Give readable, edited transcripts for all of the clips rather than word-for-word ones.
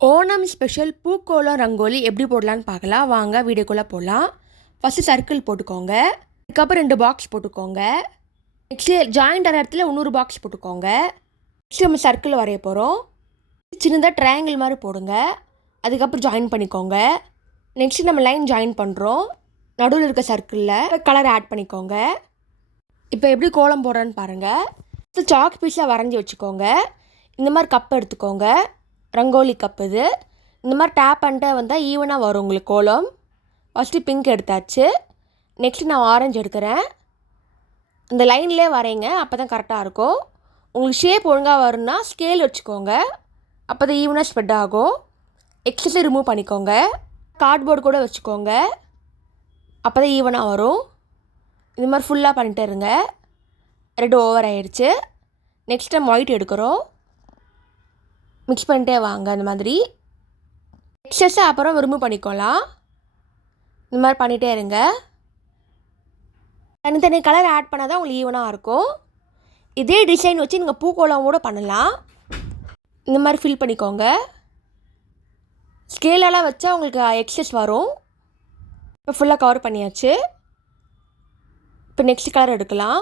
Onam special பூக்கோலம் rangoli எப்படி போடலான்னு பார்க்கலாம். வாங்க வீடியோக்குள்ளே போடலாம். ஃபஸ்ட்டு சர்க்கிள் போட்டுக்கோங்க. அதுக்கப்புறம் 2 பாக்ஸ் போட்டுக்கோங்க. நெக்ஸ்ட்டு ஜாயிண்ட் ஆன இடத்துல இன்னொரு பாக்ஸ் போட்டுக்கோங்க. நெக்ஸ்ட்டு நம்ம சர்க்கிள் வரைய போகிறோம். சின்னதாக ட்ரையாங்கிள் மாதிரி போடுங்க. அதுக்கப்புறம் ஜாயின் பண்ணிக்கோங்க. நெக்ஸ்ட்டு நம்ம லைன் ஜாயின் பண்ணுறோம். நடுவில் இருக்க சர்க்கிளில் கலர் ஆட் பண்ணிக்கோங்க. இப்போ எப்படி கோலம் போடுறேன்னு பாருங்கள். சாக் பீஸாக வரைஞ்சி வச்சுக்கோங்க. இந்த மாதிரி கப் எடுத்துக்கோங்க. ரங்கோலி கப் இது. இந்த மாதிரி டேப் பண்ணிட்டு வந்தால் ஈவனாக வரும் உங்களுக்கு கோலம். ஃபஸ்ட்டு பிங்க் எடுத்தாச்சு. நெக்ஸ்ட்டு நான் ஆரஞ்சு எடுக்கிறேன். இந்த லைன்லேயே வரைங்க, அப்போ தான் கரெக்டாக இருக்கும். உங்களுக்கு ஷேப் ஒழுங்காக வரும்னா ஸ்கேல் வச்சுக்கோங்க, அப்போ தான் ஈவனாக ஸ்ப்ரெட் ஆகும். எக்ஸஸை ரிமூவ் பண்ணிக்கோங்க. கார்ட்போர்டு கூட வச்சுக்கோங்க, அப்போ தான் ஈவனாக வரும். இந்த மாதிரி ஃபுல்லாக பண்ணிகிட்டே இருங்க. ரெட் ஓவர் ஆகிடுச்சு. நெக்ஸ்ட் நம்ம ஒயிட் எடுக்கிறோம். மிக்ஸ் பண்ணிட்டே வாங்க. அந்த மாதிரி எக்ஸஸை அப்புறம் ரிமூவ் பண்ணிக்கலாம். இந்த மாதிரி பண்ணிகிட்டே இருங்க. தனித்தனி கலர் ஆட் பண்ணால் தான் உங்களுக்கு ஈவனாக இருக்கும். இதே டிசைன் வச்சு நீங்கள் பூக்கோலம் கூட பண்ணலாம். இந்த மாதிரி ஃபில் பண்ணிக்கோங்க. ஸ்கேலெல்லாம் வச்சா உங்களுக்கு எக்ஸஸ் வரும். இப்போ ஃபுல்லாக கவர் பண்ணியாச்சு. இப்போ நெக்ஸ்ட் கலர் எடுக்கலாம்.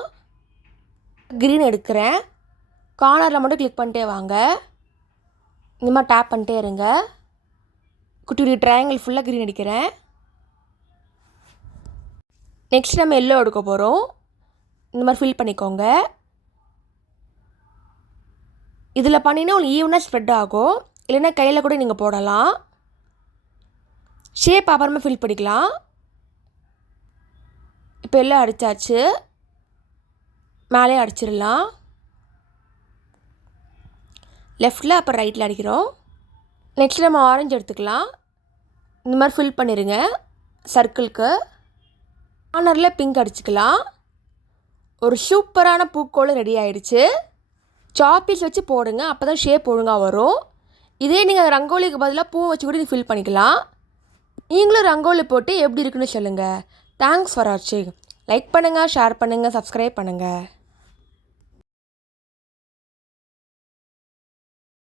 க்ரீன் எடுக்கிறேன். கார்னரில் மட்டும் கிளிக் பண்ணிட்டே வாங்க. இந்த மாதிரி டேப் பண்ணிட்டே இருங்க. குட்டி குட்டி ட்ரையாங்கிள் ஃபுல்லாக க்ரீன் அடிக்கிறேன். நெக்ஸ்ட் நம்ம எல்லோ எடுக்க போகிறோம். இந்த மாதிரி ஃபில் பண்ணிக்கோங்க. இதில் பண்ணினா உங்களுக்கு ஈவனாக ஸ்ப்ரெட் ஆகும். இல்லைன்னா கையில் கூட நீங்கள் போடலாம். ஷேப் அப்புறமா ஃபில் பண்ணிக்கலாம். இப்போ எல்லாம் அடித்தாச்சு. மேலே அடிச்சிடலாம். லெஃப்டில் அப்புறம் ரைட்டில் அடிக்கிறோம். நெக்ஸ்ட் நம்ம ஆரஞ்சு எடுத்துக்கலாம். இந்த மாதிரி ஃபில் பண்ணிடுங்க. சர்க்கிளுக்கு கார்னரில் பிங்க் அடிச்சுக்கலாம். ஒரு சூப்பரான பூக்கோலம் ரெடி ஆகிடுச்சு. சாப்பீஸ் வச்சு போடுங்க, அப்போ தான் ஷேப் ஒழுங்காக வரும். இதே நீங்கள் ரங்கோலிக்கு பதிலாக பூ வச்சு கூட ஃபில் பண்ணிக்கலாம். நீங்களும் ரங்கோலி போட்டு எப்படி இருக்குன்னு சொல்லுங்கள். தேங்க்ஸ் ஃபார் வாட்சிங். லைக் பண்ணுங்கள், ஷேர் பண்ணுங்கள், சப்ஸ்கிரைப் பண்ணுங்கள்.